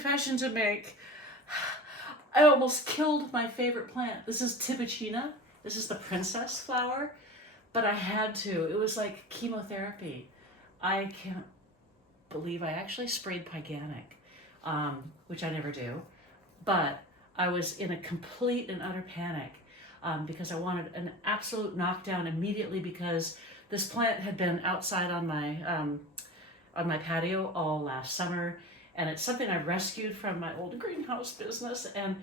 Confession to make. I almost killed my favorite plant. This is Tibouchina. This is the princess flower, but I had to. It was like chemotherapy. I can't believe I actually sprayed Pyganic, which I never do, but I was in a complete and utter panic because I wanted an absolute knockdown immediately because this plant had been outside on my patio all last summer, and it's something I rescued from my old greenhouse business, and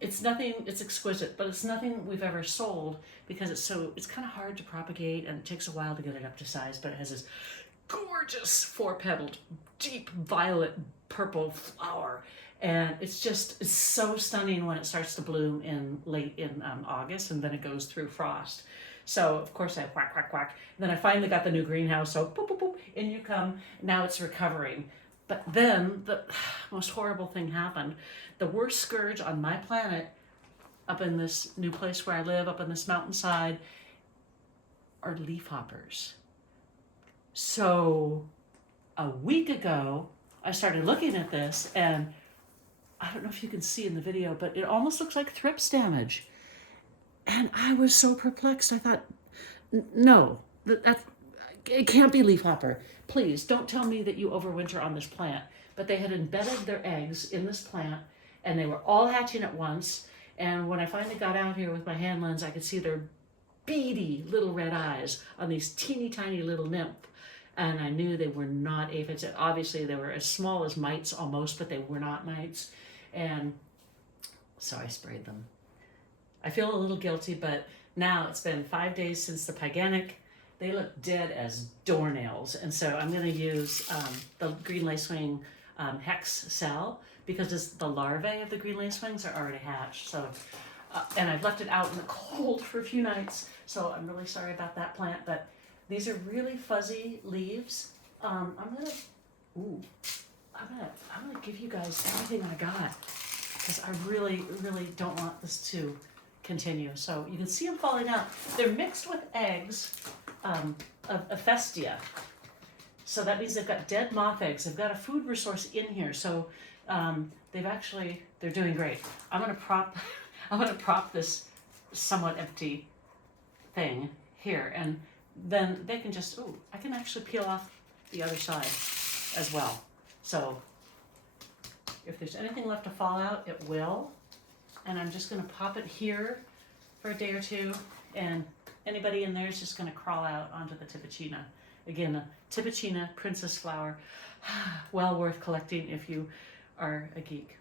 it's nothing, it's exquisite, but it's nothing we've ever sold because it's kind of hard to propagate and it takes a while to get it up to size, but it has this gorgeous four-petaled, deep violet purple flower. And it's so stunning when it starts to bloom late in August, and then it goes through frost. So of course I whack, whack, whack. And then I finally got the new greenhouse, so boop, boop, boop, in you come. Now it's recovering. But then the most horrible thing happened. The worst scourge on my planet, up in this new place where I live, up on this mountainside, are leafhoppers. So a week ago, I started looking at this, and I don't know if you can see in the video, but it almost looks like thrips damage. And I was so perplexed. I thought, no, it can't be leafhopper. Please don't tell me that you overwinter on this plant. But they had embedded their eggs in this plant, and they were all hatching at once. And when I finally got out here with my hand lens, I could see their beady little red eyes on these teeny tiny little nymph. And I knew they were not aphids. Obviously, they were as small as mites almost, but they were not mites. And so I sprayed them. I feel a little guilty, but now it's been 5 days since the Pyganic. They look dead as doornails. And so I'm going to use the green lacewing Hex Cell because the larvae of the green lacewings are already hatched. So, and I've left it out in the cold for a few nights. So I'm really sorry about that plant, but these are really fuzzy leaves. I'm gonna give you guys everything I got because I really, really don't want this to continue. So you can see them falling out. They're mixed with eggs of Festia. So that means they've got dead moth eggs. They've got a food resource in here. So they're doing great. I'm gonna prop this somewhat empty thing here, and then they can just, I can actually peel off the other side as well. So if there's anything left to fall out, it will. And I'm just gonna pop it here for a day or two, and anybody in there is just gonna crawl out onto the Tibouchina. Again, a Tibouchina princess flower, well worth collecting if you are a geek.